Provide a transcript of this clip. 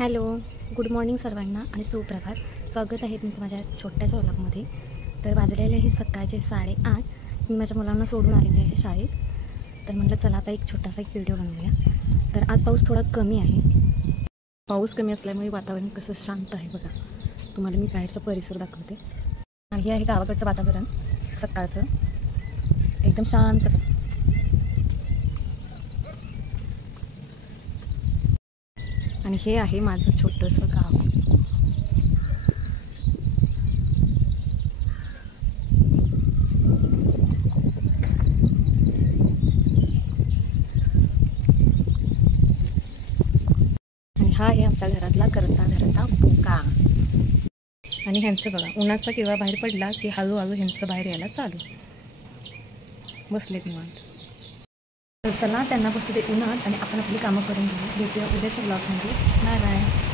Hello, good morning सर्वांना आणि सुप्रभात. स्वागत आहे तुमचं माझ्या छोट्याशा व्लॉगमध्ये. तर वाजलेले आहे सकाळचे 8:30. मी माझ्या मुलांना सोडून आलेले आहे शाळेत. तर म्हटलं चला आता एक छोटासा व्हिडिओ बनवूया. तर आज पाऊस थोडा कमी आहे. पाऊस कमी असल्यामुळे वातावरण कसं शांत आहे बघा. तुम्हाला मी बाहेरचा परिसर दाखवते. आणि हे आहे गावाकडचं वातावरण सकाळचं, एकदम शांत असं. आणि हे आहे माझं छोटंसं गाव. आणि हा आहे आमच्या घरातला करता धरता बोका. आणि ह्यांचं बघा, उन्हाचा किंवा बाहेर पडला की हळूहळू ह्यांचं बाहेर यायला चालू. बसलेत निवांत. तर चला त्यांना बसू दे उन्हात आणि आपण आपली कामं करून घेऊ. भेटूया उद्याच्या ब्लॉगमध्ये. Bye bye.